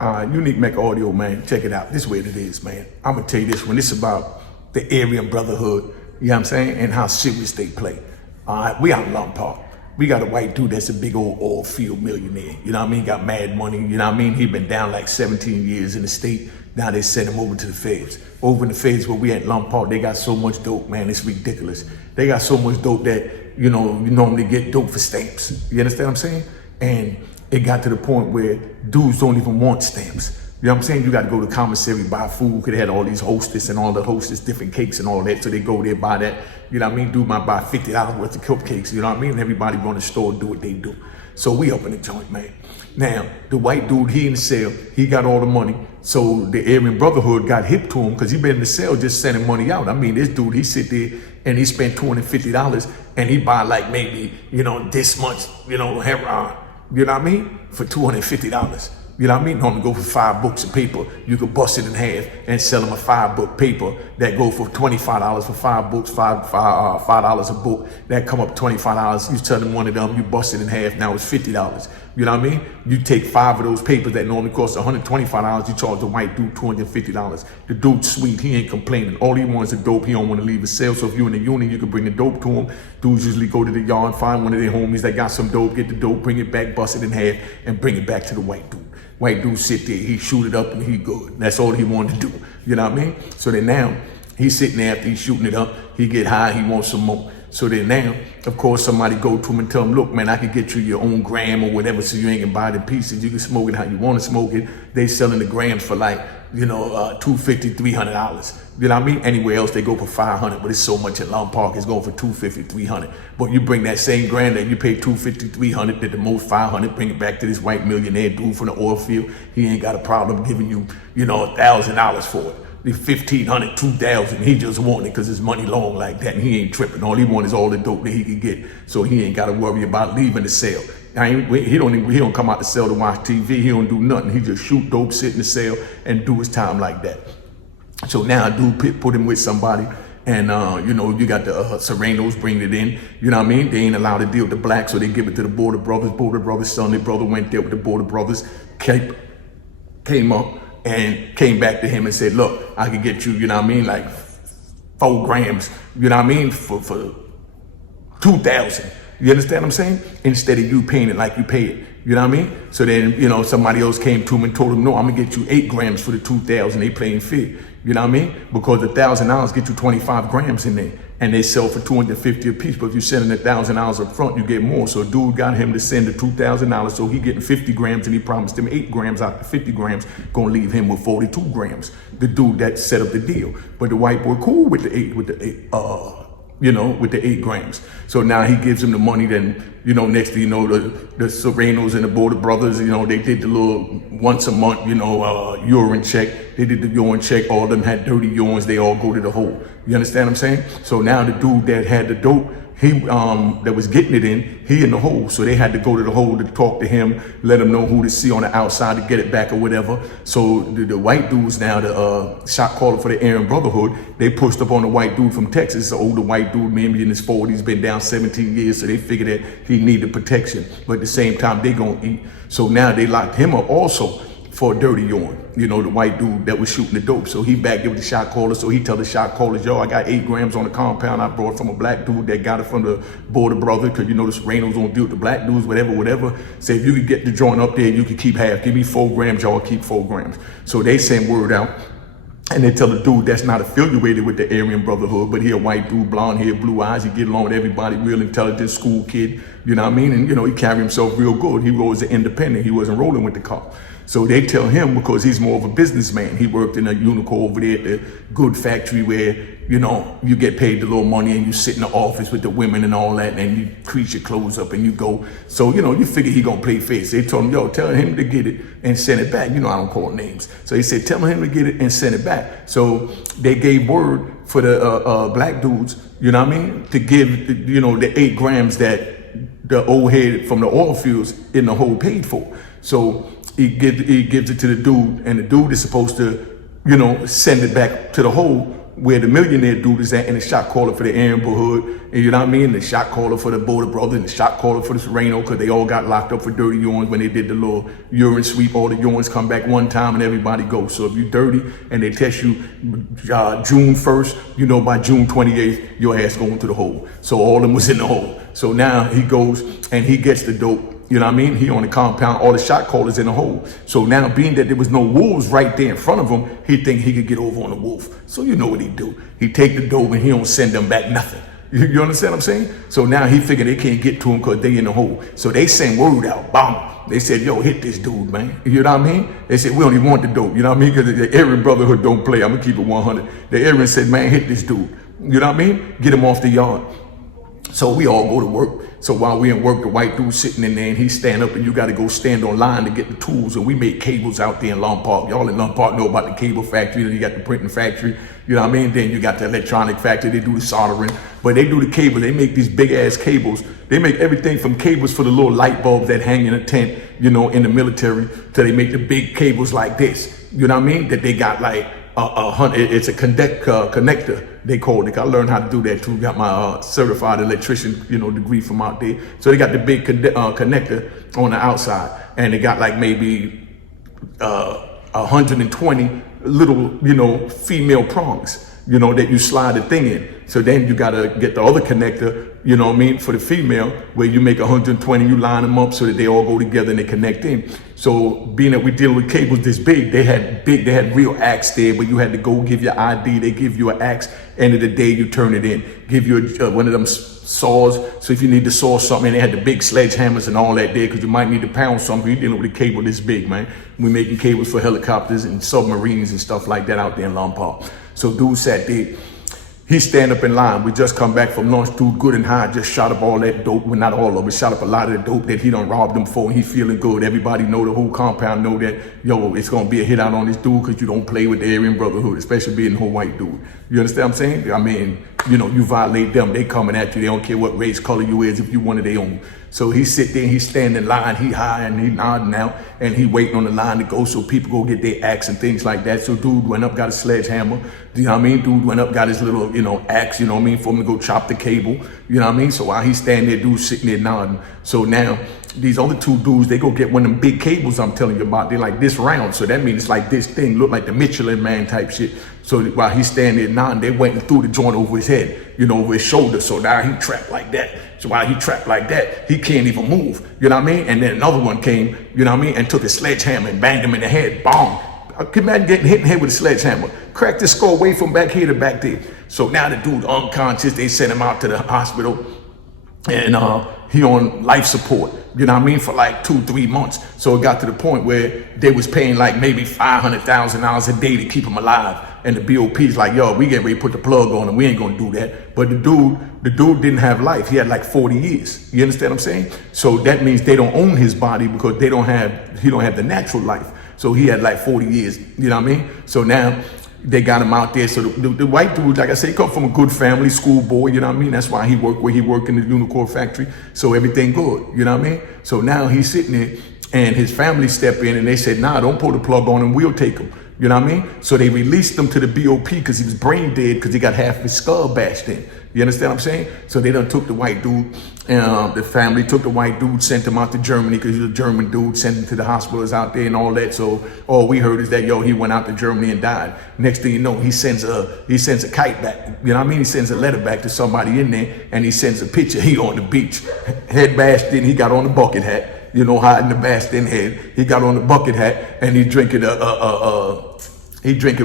Unique Mech Audio, man. Check it out. This way it is, man. I'm going to tell you this one. This is about the Aryan Brotherhood, you know what I'm saying, and how serious they play. We out in Long Park. We got a white dude that's a big old oil field millionaire. You know what I mean? Got mad money. You know what I mean? He been down like 17 years in the state. Now they sent him over to the feds. Over in the feds where we at Long Park, they got so much dope, man. It's ridiculous. They got so much dope that, you know, you normally get dope for stamps. You understand what I'm saying? And it got to the point where dudes don't even want stamps. You know what I'm saying? You got to go to commissary, buy food, because they had all these hostess and all the hostess, different cakes and all that. So they go there, buy that. You know what I mean? Dude might buy $50 worth of cupcakes. You know what I mean? And everybody run the store and do what they do. So we up in the joint, man. Now, the white dude, he in the cell, he got all the money. So the Aryan Brotherhood got hip to him because he been in the cell just sending money out. I mean, this dude, he sit there and he spent $250 and he buy like maybe, you know, this much, you know, heroin. You know what I mean? For $250. You know what I mean? Normally go for 5 books of paper. You could bust it in half and sell them a 5-book paper that go for $25 for 5 books, $5 a book. That come up $25. You tell them one of them, you bust it in half. Now it's $50. You know what I mean? You take 5 of those papers that normally cost $125. You charge the white dude $250. The dude's sweet. He ain't complaining. All he wants is dope. He don't want to leave his cell. So if you're in the union, you can bring the dope to him. Dudes usually go to the yard, find one of their homies that got some dope, get the dope, bring it back, bust it in half, and bring it back to the white dude. White dude sit there, he shoot it up and he good. That's all he wanted to do. You know what I mean? So then now, he's sitting there after he's shooting it up, he get high, he wants some more. So then now, of course, somebody go to him and tell him, look, man, I could get you your own gram or whatever, so you ain't gonna buy the pieces. You can smoke it how you want to smoke it. They selling the grams for like, you know, $250, $300. You know what I mean? Anywhere else they go for $500, but it's so much at Long Park, it's going for $250, $300. But you bring that same gram that you pay $250, $300, at the most $500, bring it back to this white millionaire dude from the oil field. He ain't got a problem giving you, you know, $1,000 for it. The $1,500, $2,000, he just want it because his money long like that, and he ain't tripping. All he want is all the dope that he can get, so he ain't got to worry about leaving the cell. He don't come out the cell to watch TV. He don't do nothing. He just shoot dope, sit in the cell, and do his time like that. So now a dude put him with somebody, and you know, you got the Serenos bring it in. You know what I mean? They ain't allowed to deal with the blacks, so they give it to the Border Brothers. Border Brothers' son, their brother went there with the Border Brothers, came up and came back to him and said, look, I could get you, you know what I mean, like 4 grams, you know what I mean, for $2,000. You understand what I'm saying? Instead of you paying it like you pay it. You know what I mean? So then, you know, somebody else came to him and told him, no, I'm gonna get you 8 grams for the $2,000. They playing fair. You know what I mean? Because the $1,000 get you 25 grams in there, and they sell for $250 a piece. But if you're sending $1,000 up front, you get more. So dude got him to send the $2,000. So he getting 50 grams, and he promised him 8 grams out of 50 grams, gonna leave him with 42 grams. The dude that set up the deal. But the white boy cool with the 8 grams. So now he gives him the money. Then, you know, next thing you know, the Serenos and the Border Brothers, you know, they did the little once a month, you know, urine check. They did the urine check. All of them had dirty urines. They all go to the hole. You understand what I'm saying? So now the dude that had the dope, he that was getting it in, he in the hole. So they had to go to the hole to talk to him, let him know who to see on the outside to get it back or whatever. So the white dudes now, the shot caller for the Aryan Brotherhood, they pushed up on the white dude from Texas, the older white dude, maybe in his 40s, been down 17 years. So they figured that he needed protection, but at the same time, they gonna eat. So now they locked him up also for a dirty urine. You know, the white dude that was shooting the dope. So he back there with the shot caller. So he tell the shot callers, yo, I got 8 grams on the compound I brought from a black dude that got it from the Border Brother, because you know the Serenos don't deal with the black dudes, whatever. Say, if you could get the joint up there, you could keep half. Give me 4 grams, y'all keep 4 grams. So they send word out. And they tell the dude that's not affiliated with the Aryan Brotherhood, but he a white dude, blonde hair, blue eyes. He get along with everybody, real intelligent school kid. You know what I mean? And, you know, he carry himself real good. He was an independent. He wasn't rolling with the cop. So they tell him, because he's more of a businessman. He worked in a Unico over there at the good factory where, you know, you get paid the little money and you sit in the office with the women and all that, and you crease your clothes up and you go. So, you know, you figure he gonna play face. They told him, yo, tell him to get it and send it back. You know, I don't call names. So he said, tell him to get it and send it back. So they gave word for the black dudes, you know what I mean, to give, you know, the 8 grams that the old head from the oil fields in the hole paid for. So he gives it to the dude, and the dude is supposed to, you know, send it back to the hole where the millionaire dude is at, and the shot caller for the Aryan Brotherhood, and you know what I mean, the shot caller for the Border Brothers, and the shot caller for the Sereno, because they all got locked up for dirty urines when they did the little urine sweep. All the urines come back one time and everybody goes. So if you're dirty and they test you June 1st, you know by June 28th, your ass going to the hole. So all of them was in the hole. So now he goes and he gets the dope. You know what I mean? He on the compound, all the shot callers in the hole. So now, being that there was no wolves right there in front of him, he think he could get over on the wolf. So you know what he do? He take the dope and he don't send them back nothing. You understand what I'm saying? So now he figured they can't get to him because they in the hole. So they send word out, bam. They said, yo, hit this dude, man. You know what I mean? They said, we don't even want the dope. You know what I mean? Because the Aryan Brotherhood don't play. I'm going to keep it 100. The Aryan said, man, hit this dude. You know what I mean? Get him off the yard. So we all go to work. So while we in work, the white dude sitting in there and he stand up and you got to go stand on line to get the tools. And we make cables out there in Long Park. Y'all in Long Park know about the cable factory. Then you got the printing factory. You know what I mean? Then you got the electronic factory. They do the soldering. But they do the cable. They make these big ass cables. They make everything from cables for the little light bulbs that hang in a tent, you know, in the military, to they make the big cables like this. You know what I mean? That they got like it's a connector, they call it. I learned how to do that too. Got my certified electrician, you know, degree from out there. So they got the big connector on the outside, and they got like maybe 120 little, you know, female prongs, you know, that you slide the thing in. So then you gotta get the other connector, you know what I mean, for the female, where you make 120, you line them up so that they all go together and they connect in. So being that we deal with cables this big, they had real axe there, but you had to go give your ID, they give you an axe, end of the day you turn it in, give you one of them saws, so if you need to saw something, and they had the big sledgehammers and all that there, because you might need to pound something. You're dealing with a cable this big, man. We're making cables for helicopters and submarines and stuff like that out there in Long Park. So dude sat there. He stand up in line. We just come back from lunch. Dude, good and high, just shot up all that dope. Well, not all of it. Shot up a lot of the dope that he done robbed them for. And he feeling good. Everybody know, the whole compound know that, yo, it's going to be a hit out on this dude because you don't play with the Aryan Brotherhood, especially being a whole white dude. You understand what I'm saying? I mean, you know, you violate them, they coming at you. They don't care what race, color you is, if you one of their own. So he sit there and he stand in line, he high and he nodding out, and he waiting on the line to go so people go get their axe and things like that. So dude went up, got a sledgehammer. You know what I mean? Dude went up, got his little, you know, axe, you know what I mean, for him to go chop the cable. You know what I mean? So while he standing there, dude sitting there nodding. So now these other two dudes, they go get one of them big cables I'm telling you about. They're like this round. So that means it's like this thing, look like the Michelin Man type shit. So while he's standing there nodding, they went and threw the joint over his head, you know, over his shoulder. So now he trapped like that. So while he trapped like that, he can't even move, you know what I mean? And then another one came, you know what I mean, and took a sledgehammer and banged him in the head, boom. I can imagine getting hit in the head with a sledgehammer. Cracked his skull way from back here to back there. So now the dude unconscious, they sent him out to the hospital, and he on life support, you know what I mean, for like 2-3 months. So it got to the point where they was paying like maybe $500,000 a day to keep him alive. And the BOP's like, yo, we get ready to put the plug on him. We ain't gonna do that. But the dude didn't have life. He had like 40 years. You understand what I'm saying? So that means they don't own his body because he don't have the natural life. So he had like 40 years, you know what I mean? So now they got him out there. So the white dude, like I say, he come from a good family, schoolboy, you know what I mean? That's why he worked where he worked in the unicorn factory. So everything good, you know what I mean? So now he's sitting there and his family step in and they said, nah, don't pull the plug on him, we'll take him. You know what I mean? So they released him to the BOP because he was brain dead because he got half his skull bashed in. You understand what I'm saying? So they done took the white dude, the family took the white dude, sent him out to Germany because he's a German dude, sent him to the hospitals out there and all that. So all we heard is that, yo, he went out to Germany and died. Next thing you know, he sends a kite back. You know what I mean? He sends a letter back to somebody in there and he sends a picture. He on the beach, head bashed in, he got on the bucket hat. You know, hiding the bashed in head. He got on the bucket hat and he drinking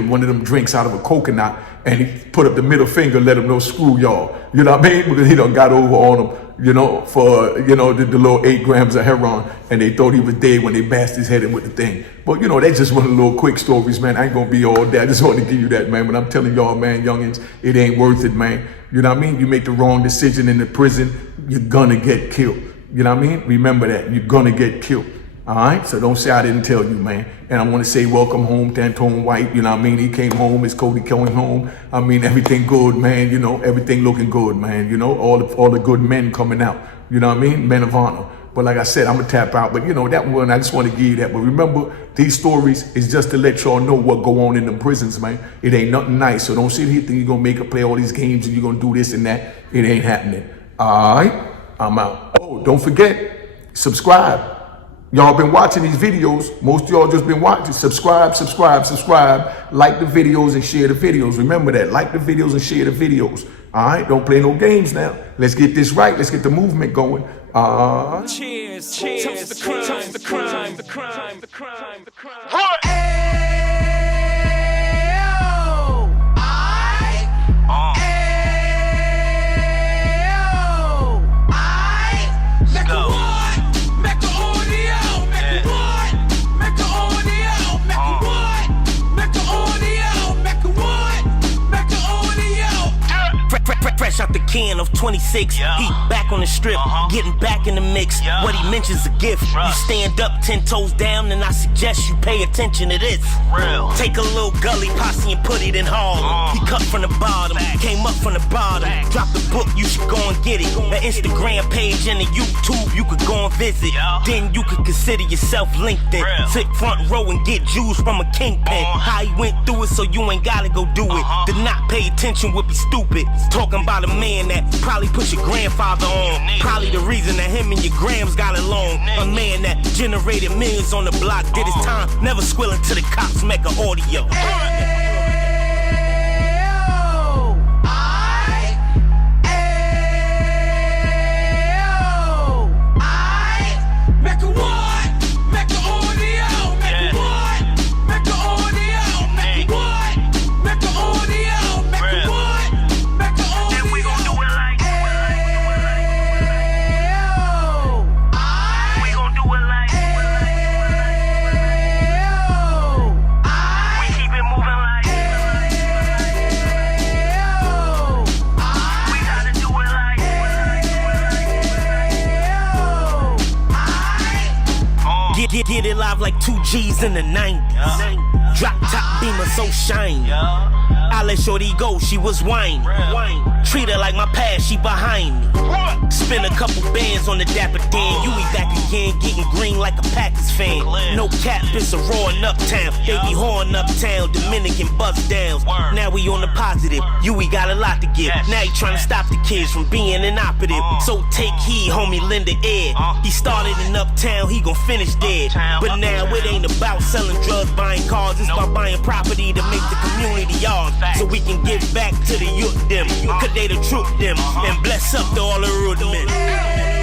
one of them drinks out of a coconut, and he put up the middle finger, let him know, screw y'all. You know what I mean? Because he done got over on them, you know, for, you know, the little 8 grams of heroin, and they thought he was dead when they bashed his head in with the thing. But, you know, that's just one of the little quick stories, man. I ain't gonna be all day. I just wanted to give you that, man. But I'm telling y'all, man, youngins, it ain't worth it, man. You know what I mean? You make the wrong decision in the prison, you're gonna get killed. You know what I mean? Remember that. You're gonna get killed. All right? So don't say I didn't tell you, man. And I want to say welcome home to Antone White. You know what I mean? He came home. His Cody came home. I mean, everything good, man. You know, everything looking good, man. You know, all the good men coming out. You know what I mean? Men of honor. But like I said, I'm gonna tap out. But you know, that one, I just want to give you that. But remember, these stories is just to let y'all know what go on in the prisons, man. It ain't nothing nice. So don't sit here thinking you're gonna make her play all these games and you're gonna do this and that. It ain't happening. All right, I'm out. Oh, don't forget, subscribe. Y'all been watching these videos. Most of y'all just been watching. Subscribe. Like the videos and share the videos. Remember that. Like the videos and share the videos. All right, don't play no games now. Let's get this right. Let's get the movement going. Cheers. Toast the crime, the crime, the crime, the crime, the crime. Fresh out the can of 26, yeah. He back on the strip, getting back in the mix. Yeah. What he mentions a gift. You stand up 10 toes down, and I suggest you pay attention to this. Real. Take a little gully posse and put it in Harlem. He cut from the bottom, came up from the bottom. Drop the book, you should go and get it. The Instagram page and the YouTube, you could go and visit. Yeah. Then you could consider yourself LinkedIn. Real. Sit front row and get Jews from a kingpin. How he went through it, so you ain't gotta go do it. To not pay attention would be stupid. Talking about a man that probably put your grandfather on. Probably the reason that him and your grams got along. A man that generated millions on the block, did his time, never squilling to the cops, make an audio. Get it live like 2 G's in the 90s. Drop top beamer so shiny. I let shorty go, she was whining. Treat her like my past, she behind me. Spin a couple bands on the Dapper Dan. You be back again, getting green like a Packers fan. No cap, it's a raw in Uptown. They be horn Uptown, Dominican bust downs. Now we on the positive, we got a lot to give. Now he trying to stop the kids from being inoperative. So take heed, homie, lend an ear. He started in Uptown, he gon' finish dead. But now it ain't about selling drugs, buying cars. It's about buying property to make the community ours. So we can give back to the youth them. Cause they the truth them. And bless up to all the root men.